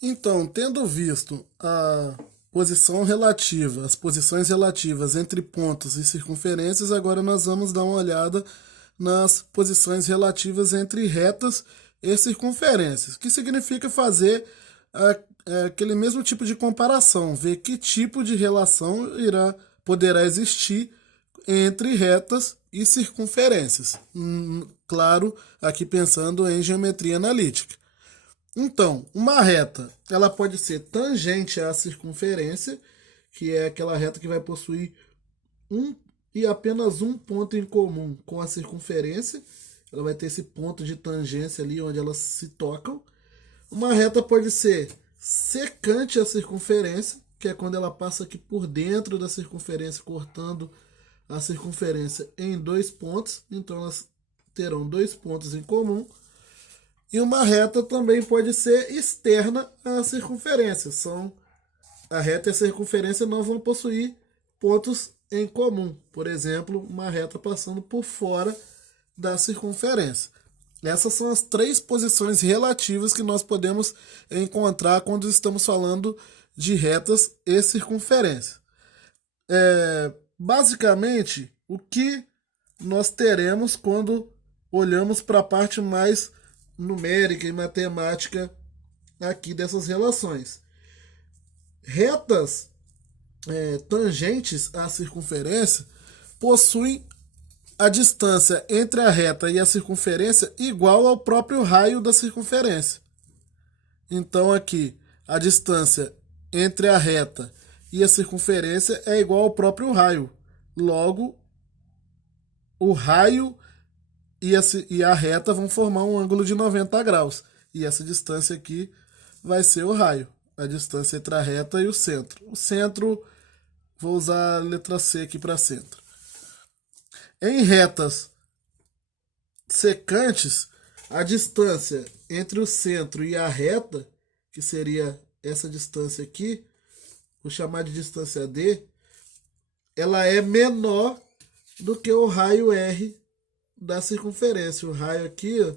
Então, tendo visto a posição relativa, as posições relativas entre pontos e circunferências, agora nós vamos dar uma olhada nas posições relativas entre retas e circunferências, que significa fazer aquele mesmo tipo de comparação, ver que tipo de relação poderá existir entre retas e circunferências. Claro, aqui pensando em geometria analítica. Então, uma reta, ela pode ser tangente à circunferência, que é aquela reta que vai possuir um e apenas um ponto em comum com a circunferência. Ela vai ter esse ponto de tangência ali onde elas se tocam. Uma reta pode ser secante à circunferência, que é quando ela passa aqui por dentro da circunferência, cortando a circunferência em dois pontos. Então elas terão dois pontos em comum. E uma reta também pode ser externa à circunferência. A reta e a circunferência não vão possuir pontos em comum. Por exemplo, uma reta passando por fora da circunferência. Essas são as três posições relativas que nós podemos encontrar quando estamos falando de retas e circunferência. Basicamente, o que nós teremos quando olhamos para a parte mais numérica e matemática aqui dessas relações? Retas tangentes à circunferência possuem a distância entre a reta e a circunferência igual ao próprio raio da circunferência. Então aqui a distância entre a reta e a circunferência é igual ao próprio raio. Logo, o raio e a reta vão formar um ângulo de 90 graus. E essa distância aqui vai ser o raio. A distância entre a reta e o centro. O centro, vou usar a letra C aqui para centro. Em retas secantes, a distância entre o centro e a reta, que seria essa distância aqui, vou chamar de distância D, ela é menor do que o raio R da circunferência. O raio aqui, ó,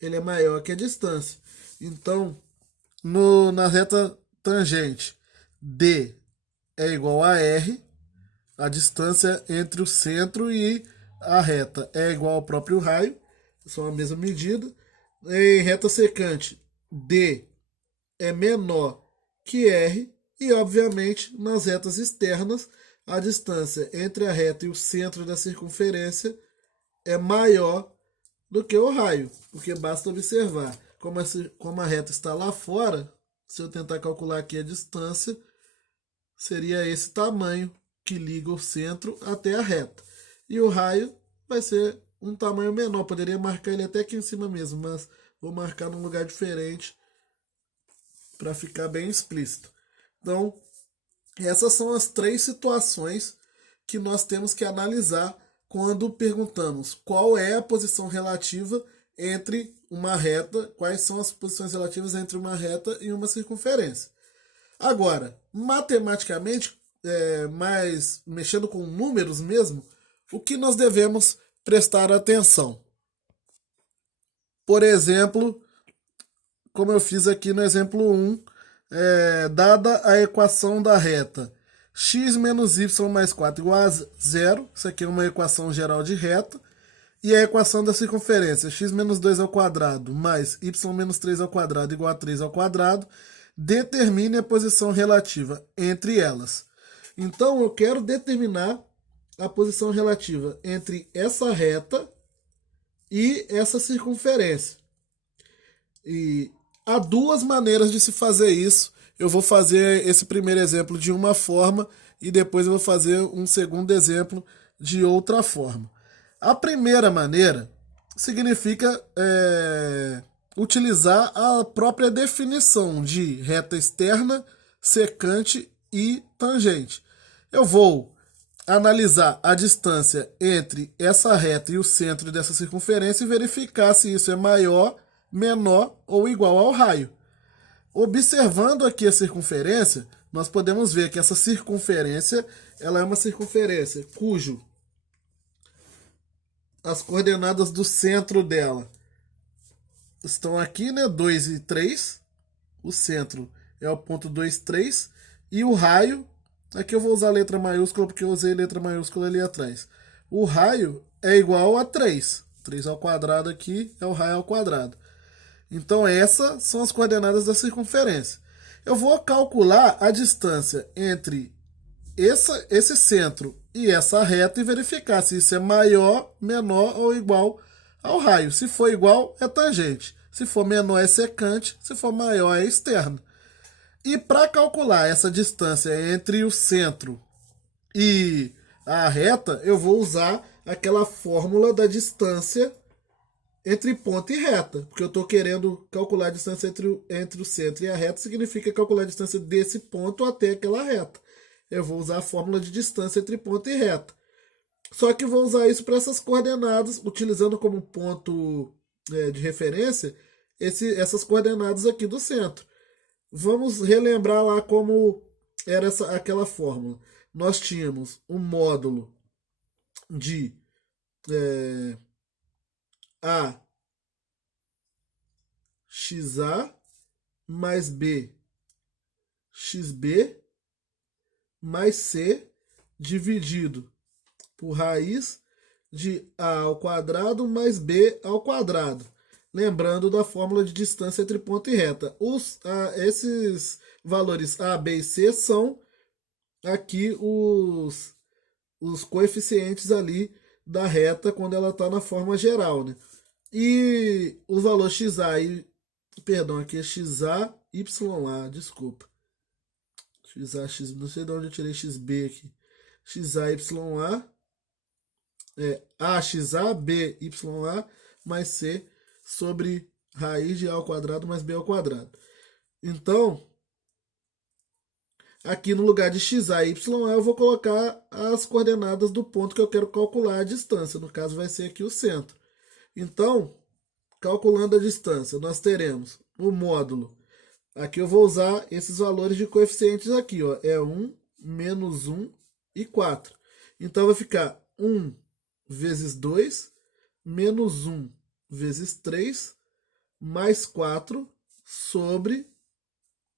ele é maior que a distância. Então, na reta tangente, D é igual a R, a distância entre o centro e a reta é igual ao próprio raio, são a mesma medida. Em reta secante, D é menor que R, e obviamente nas retas externas, a distância entre a reta e o centro da circunferência é maior do que o raio, porque basta observar como a reta está lá fora. Se eu tentar calcular aqui a distância, seria esse tamanho que liga o centro até a reta. E o raio vai ser um tamanho menor. Poderia marcar ele até aqui em cima mesmo, mas vou marcar num lugar diferente para ficar bem explícito. Então, essas são as três situações que nós temos que analisar quando perguntamos qual é a posição relativa entre uma reta, quais são as posições relativas entre uma reta e uma circunferência. Agora, matematicamente, mais mexendo com números mesmo, o que nós devemos prestar atenção? Por exemplo, como eu fiz aqui no exemplo 1, dada a equação da reta x menos y mais 4 igual a zero, isso aqui é uma equação geral de reta, e a equação da circunferência, x menos 2 ao quadrado mais y menos 3 ao quadrado igual a 3 ao quadrado, determine a posição relativa entre elas. Então, eu quero determinar a posição relativa entre essa reta e essa circunferência. E há duas maneiras de se fazer isso. Eu vou fazer esse primeiro exemplo de uma forma e depois eu vou fazer um segundo exemplo de outra forma. A primeira maneira significa utilizar a própria definição de reta externa, secante e tangente. Eu vou analisar a distância entre essa reta e o centro dessa circunferência e verificar se isso é maior, menor ou igual ao raio. Observando aqui a circunferência, nós podemos ver que essa circunferência ela é uma circunferência cujo as coordenadas do centro dela estão aqui, né, 2 e 3. o centro é o ponto 2, 3, e o raio, aqui eu vou usar letra maiúscula porque eu usei letra maiúscula ali atrás. O raio é igual a 3. 3 ao quadrado aqui é o raio ao quadrado. Então essas são as coordenadas da circunferência. Eu vou calcular a distância entre esse centro e essa reta e verificar se isso é maior, menor ou igual ao raio. Se for igual, é tangente. Se for menor, é secante. Se for maior, é externo. E para calcular essa distância entre o centro e a reta, eu vou usar aquela fórmula da distância entre ponto e reta. Porque eu estou querendo calcular a distância entre o centro e a reta, significa calcular a distância desse ponto até aquela reta. Eu vou usar a fórmula de distância entre ponto e reta. Só que vou usar isso para essas coordenadas, utilizando como ponto de referência essas coordenadas aqui do centro. Vamos relembrar lá como era aquela fórmula. Nós tínhamos um módulo de A XA mais B XB mais C dividido por raiz de A ao quadrado mais B ao quadrado. Lembrando da fórmula de distância entre ponto e reta. Esses valores A, B e C são aqui os coeficientes ali da reta quando ela está na forma geral, né? E os valores XA e... Perdão, aqui é XA, YA, desculpa. XA, X, não sei de onde eu tirei XB aqui. XA, YA é AXA, BYA mais C sobre raiz de A ao quadrado mais B ao quadrado. Então, aqui no lugar de XA e YA eu vou colocar as coordenadas do ponto que eu quero calcular a distância. No caso vai ser aqui o centro. Então, calculando a distância, nós teremos o módulo. Aqui eu vou usar esses valores de coeficientes aqui, ó. É 1, menos 1 e 4. Então vai ficar 1 vezes 2, menos 1 vezes 3, mais 4 sobre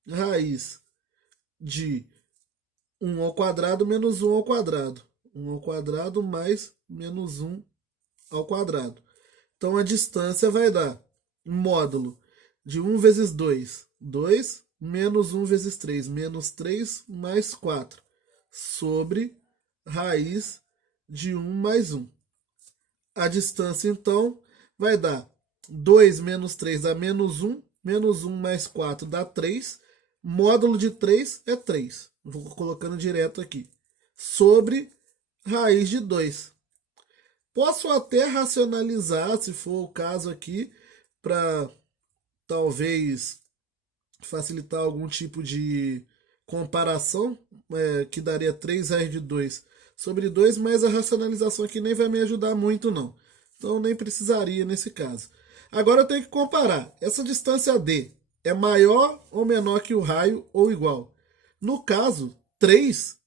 raiz de 1 ao quadrado menos 1 ao quadrado. 1 ao quadrado mais menos 1 ao quadrado. Então a distância vai dar um módulo de 1 vezes 2, 2, menos 1 vezes 3, menos 3, mais 4, sobre raiz de 1 mais 1. A distância, então, vai dar 2 menos 3 dá menos 1, menos 1 mais 4 dá 3, módulo de 3 é 3. Vou colocando direto aqui. Sobre raiz de 2. Posso até racionalizar, se for o caso aqui, para talvez facilitar algum tipo de comparação, que daria 3 raiz de 2 sobre 2, mas a racionalização aqui nem vai me ajudar muito não. Então nem precisaria nesse caso. Agora eu tenho que comparar. Essa distância D é maior ou menor que o raio ou igual? No caso, 3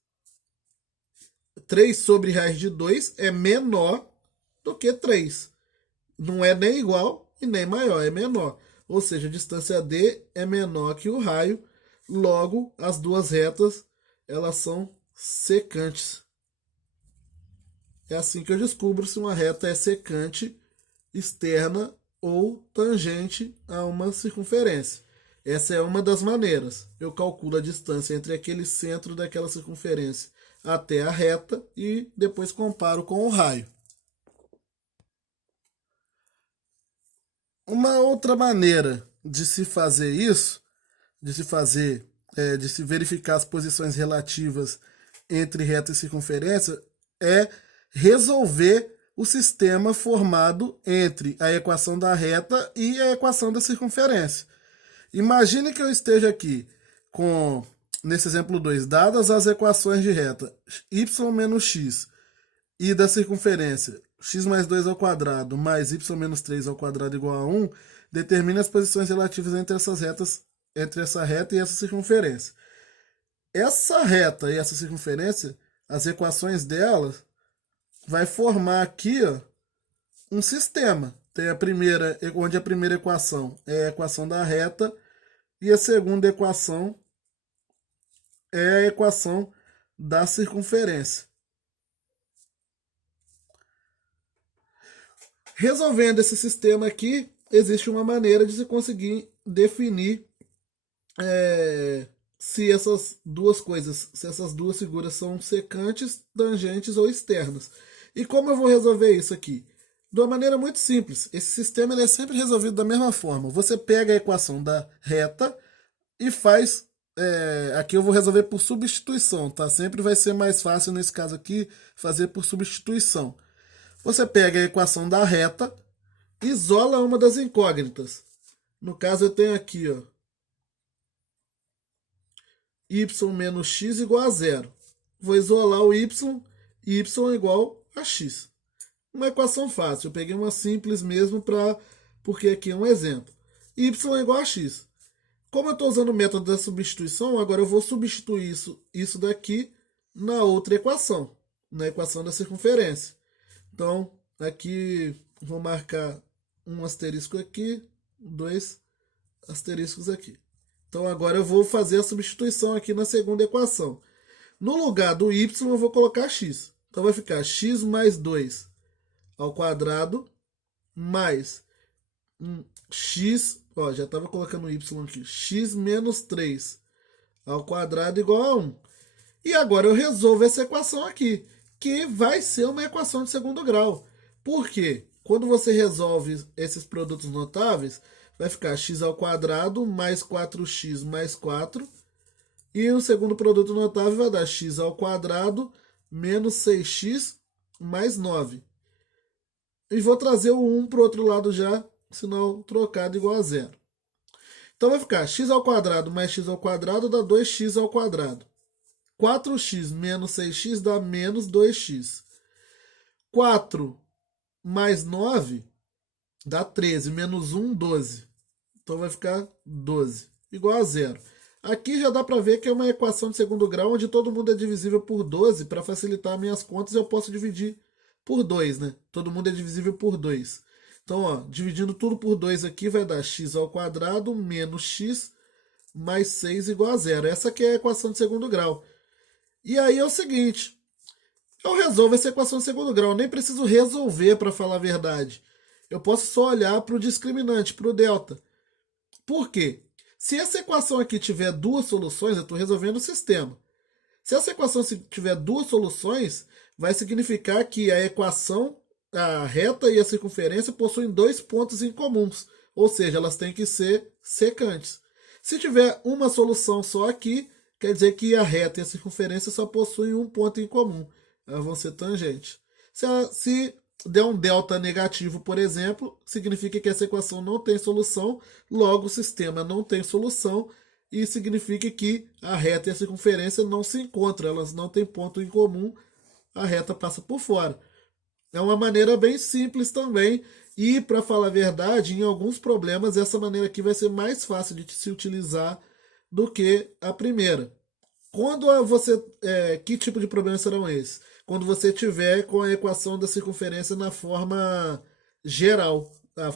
sobre raiz de 2 é menor do que 3. Não é nem igual e nem maior, é menor. Ou seja, a distância D é menor que o raio, logo as duas retas elas são secantes. É assim que eu descubro se uma reta é secante, externa ou tangente a uma circunferência. Essa é uma das maneiras. Eu calculo a distância entre aquele centro daquela circunferência até a reta e depois comparo com o raio. Uma outra maneira de se fazer isso, de se verificar as posições relativas entre reta e circunferência, é resolver o sistema formado entre a equação da reta e a equação da circunferência. Imagine que eu esteja aqui com, nesse exemplo 2, dadas as equações de reta y menos x e da circunferência x mais 2 ao quadrado mais y menos 3 ao quadrado igual a 1, determine as posições relativas entre essas retas, entre essa reta e essa circunferência. Essa reta e essa circunferência, as equações delas, vai formar aqui, ó, um sistema. Tem a primeira, onde a primeira equação é a equação da reta E a segunda equação é a equação da circunferência. Resolvendo esse sistema aqui, existe uma maneira de se conseguir definir se essas duas coisas, se essas duas figuras são secantes, tangentes ou externas. E como eu vou resolver isso aqui? De uma maneira muito simples. Esse sistema ele é sempre resolvido da mesma forma. Você pega a equação da reta e faz... aqui eu vou resolver por substituição, tá? Sempre vai ser mais fácil nesse caso aqui fazer por substituição. Você pega a equação da reta, isola uma das incógnitas. No caso eu tenho aqui, ó, y menos x igual a zero. Vou isolar o y igual a x. Uma equação fácil, eu peguei uma simples mesmo porque aqui é um exemplo. Y é igual a x. Como eu estou usando o método da substituição, agora eu vou substituir isso daqui na outra equação, na equação da circunferência. Então, aqui vou marcar um asterisco aqui, 2 asteriscos aqui. Então agora eu vou fazer a substituição aqui na segunda equação. No lugar do y eu vou colocar x. Então vai ficar x mais 2 ao quadrado mais x, ó, já estava colocando y aqui, x menos 3 ao quadrado igual a 1. E agora eu resolvo essa equação aqui, que vai ser uma equação de segundo grau. Por quê? Quando você resolve esses produtos notáveis, vai ficar x ao quadrado mais 4x mais 4. E o segundo produto notável vai dar x ao quadrado menos 6x mais 9. E vou trazer o 1 para o outro lado já, sinal trocado igual a zero. Então vai ficar x ao quadrado mais x ao quadrado dá 2x ao quadrado. 4x menos 6x dá menos 2x. 4 mais 9 dá 13, menos 1, 12. Então vai ficar 12, igual a zero. Aqui já dá para ver que é uma equação de segundo grau, onde todo mundo é divisível por 12. Para facilitar minhas contas, eu posso dividir por 2, né? Todo mundo é divisível por 2. Então, ó, dividindo tudo por 2 aqui, vai dar x ao quadrado menos x mais 6 igual a zero. Essa aqui é a equação de segundo grau. E aí é o seguinte, eu resolvo essa equação de segundo grau, eu nem preciso resolver para falar a verdade. Eu posso só olhar para o discriminante, para o delta. Por quê? Se essa equação aqui tiver duas soluções, eu estou resolvendo o sistema. Se essa equação tiver duas soluções, vai significar que a equação, a reta e a circunferência possuem dois pontos incomuns, ou seja, elas têm que ser secantes. Se tiver uma solução só aqui, quer dizer que a reta e a circunferência só possuem um ponto em comum. Elas vão ser tangentes. Se der um delta negativo, por exemplo, significa que essa equação não tem solução, logo o sistema não tem solução, e significa que a reta e a circunferência não se encontram, elas não têm ponto em comum, a reta passa por fora. É uma maneira bem simples também, e para falar a verdade, em alguns problemas essa maneira aqui vai ser mais fácil de se utilizar do que a primeira. Quando você, que tipo de problema serão esses? Quando você tiver com a equação da circunferência na forma geral.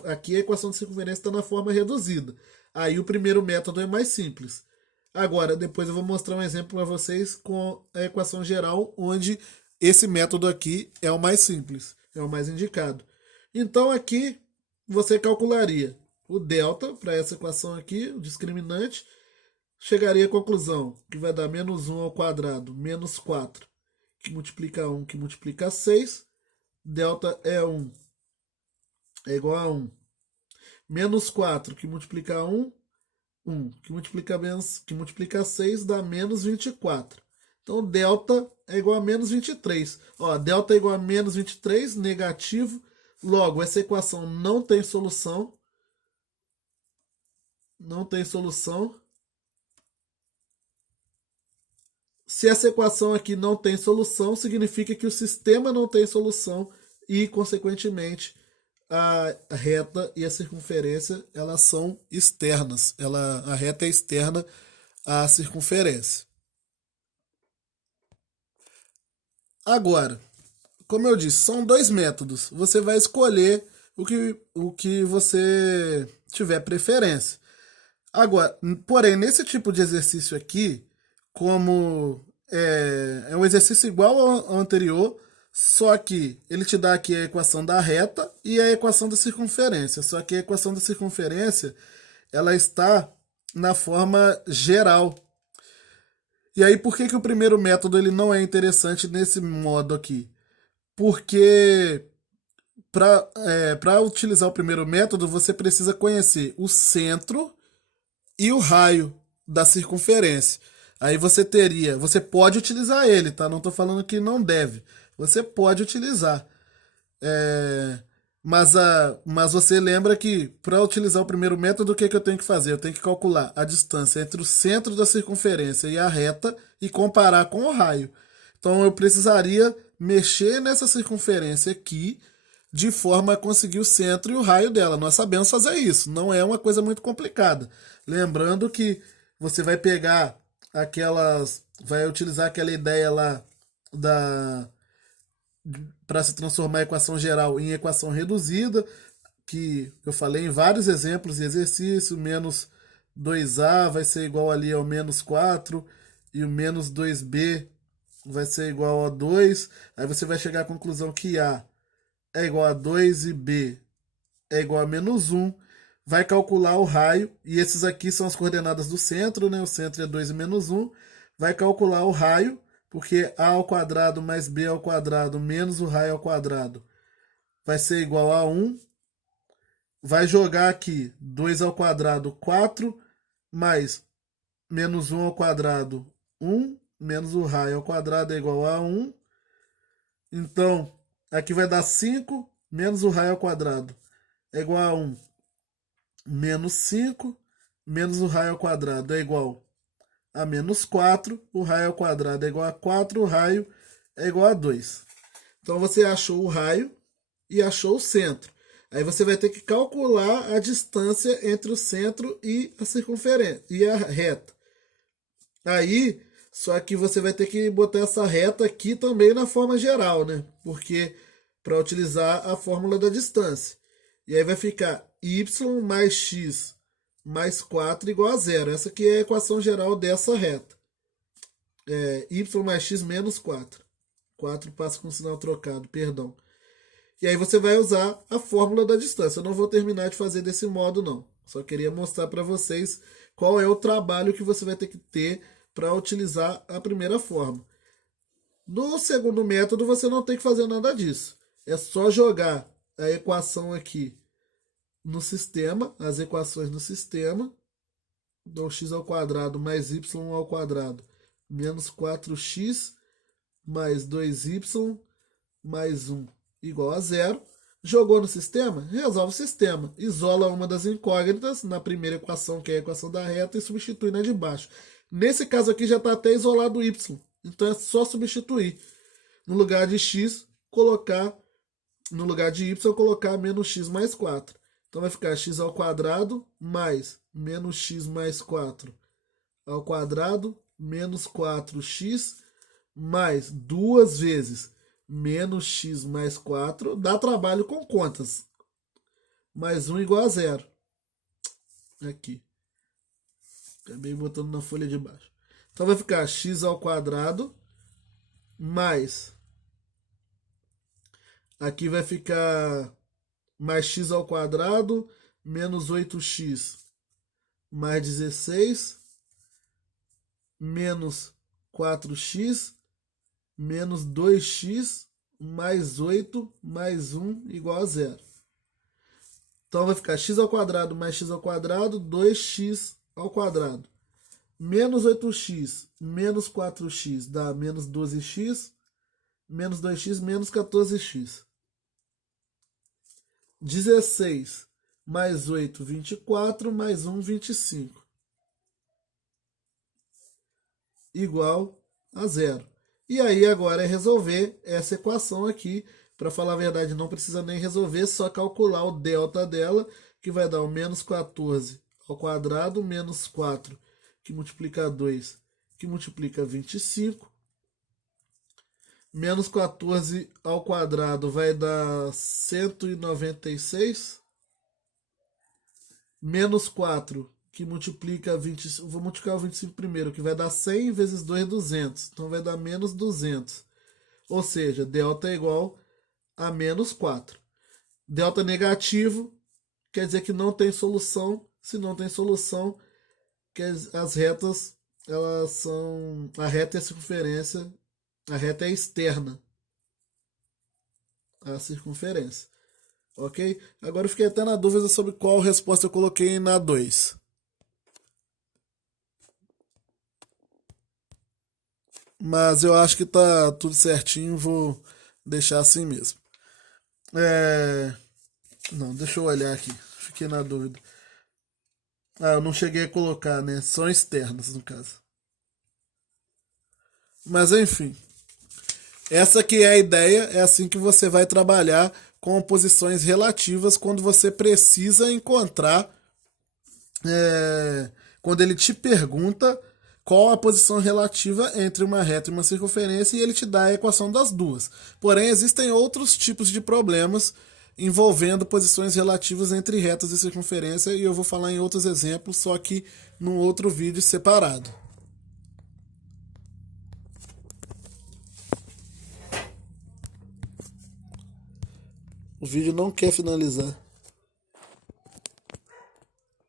Aqui a equação de circunferência está na forma reduzida. Aí o primeiro método é mais simples. Agora, depois eu vou mostrar um exemplo para vocês com a equação geral, onde esse método aqui é o mais simples, é o mais indicado. Então aqui você calcularia o delta para essa equação aqui, o discriminante, chegaria à conclusão que vai dar menos 1 ao quadrado, menos 4, que multiplica 1, que multiplica 6. Delta é 1, é igual a 1. Menos 4, que multiplica 1, 1, que multiplica 6, dá menos 24. Então, delta é igual a menos 23. Ó, delta é igual a menos 23, negativo. Logo, essa equação não tem solução. Não tem solução. Se essa equação aqui não tem solução, significa que o sistema não tem solução e, consequentemente, a reta e a circunferência elas são externas. A reta é externa à circunferência. Agora, como eu disse, são dois métodos. Você vai escolher o que você tiver preferência. Agora, porém, nesse tipo de exercício aqui, como é um exercício igual ao anterior, só que ele te dá aqui a equação da reta e a equação da circunferência. Só que a equação da circunferência, ela está na forma geral. E aí, por que o primeiro método ele não é interessante nesse modo aqui? Porque para utilizar o primeiro método, você precisa conhecer o centro e o raio da circunferência. Aí você pode utilizar ele, tá? Não estou falando que não deve. Você pode utilizar. É, mas você lembra que para utilizar o primeiro método, o que eu tenho que fazer? Eu tenho que calcular a distância entre o centro da circunferência e a reta e comparar com o raio. Então eu precisaria mexer nessa circunferência aqui de forma a conseguir o centro e o raio dela. Nós sabemos fazer isso, não é uma coisa muito complicada. Lembrando que você vai pegar vai utilizar aquela ideia lá da para se transformar a equação geral em equação reduzida, que eu falei em vários exemplos de exercício, menos 2a vai ser igual ali ao menos 4, e o menos 2b vai ser igual a 2. Aí você vai chegar à conclusão que a é igual a 2 e b é igual a menos 1. Vai calcular o raio, e esses aqui são as coordenadas do centro, né? O centro é 2 e menos 1. Vai calcular o raio, porque a ao quadrado mais b ao quadrado menos o raio ao quadrado vai ser igual a 1. Vai jogar aqui 2 ao quadrado, 4, mais menos 1 ao quadrado, 1, menos o raio ao quadrado é igual a 1. Então, aqui vai dar 5, menos o raio ao quadrado é igual a 1. Menos 5, menos o raio ao quadrado é igual a menos 4. O raio ao quadrado é igual a 4, o raio é igual a 2. Então, você achou o raio e achou o centro. Aí você vai ter que calcular a distância entre o centro e a circunferência e a reta. Aí, só que você vai ter que botar essa reta aqui também na forma geral, né? Porque para utilizar a fórmula da distância. E aí vai ficar y mais x mais 4 igual a zero. Essa aqui é a equação geral dessa reta. Y mais x menos 4. 4 passa com sinal trocado, perdão. E aí você vai usar a fórmula da distância. Eu não vou terminar de fazer desse modo, não. Só queria mostrar para vocês qual é o trabalho que você vai ter que ter para utilizar a primeira forma. No segundo método, você não tem que fazer nada disso. É só jogar a equação aqui no sistema, as equações no sistema. Então, x ao quadrado mais y ao quadrado menos 4x mais 2y mais 1 igual a zero. Jogou no sistema? Resolve o sistema. Isola uma das incógnitas na primeira equação, que é a equação da reta, e substitui na de baixo. Nesse caso aqui já está até isolado o y. Então é só substituir. No lugar de x, no lugar de y, colocar menos x mais 4. Então vai ficar x ao quadrado mais menos x mais 4 ao quadrado menos 4x mais 2 vezes menos x mais 4, dá trabalho com contas. Mais 1 igual a zero. Aqui. Acabei botando na folha de baixo. Então vai ficar x ao quadrado mais... Aqui vai ficar mais x ao quadrado menos 8x mais 16 menos 4x menos 2x mais 8 mais 1 igual a zero. Então vai ficar x ao quadrado mais x ao quadrado, 2x ao quadrado. Menos 8x menos 4x dá menos 12x, menos 2x menos 14x. 16 mais 8, 24, mais 1, 25. Igual a zero. E aí agora é resolver essa equação aqui. Para falar a verdade, não precisa nem resolver, só calcular o delta dela, que vai dar o menos 14 ao quadrado, menos 4, que multiplica 2, que multiplica 25. Menos 14 ao quadrado vai dar 196. Menos 4, que multiplica 20. Vou multiplicar o 25 primeiro, que vai dar 100 vezes 2 é 200. Então vai dar menos 200. Ou seja, delta é igual a menos 4. Delta negativo quer dizer que não tem solução. Se não tem solução, as retas, elas são... A reta é a circunferência. A reta é externa à circunferência. Ok? Agora eu fiquei até na dúvida sobre qual resposta eu coloquei na 2. Mas eu acho que tá tudo certinho, vou deixar assim mesmo. Não, deixa eu olhar aqui. Fiquei na dúvida. Ah, eu não cheguei a colocar, né? São externas, no caso. Mas enfim, essa que é a ideia, é assim que você vai trabalhar com posições relativas quando você precisa encontrar, quando ele te pergunta qual a posição relativa entre uma reta e uma circunferência e ele te dá a equação das duas. Porém, existem outros tipos de problemas envolvendo posições relativas entre retas e circunferência e eu vou falar em outros exemplos, só que num outro vídeo separado. O vídeo não quer finalizar.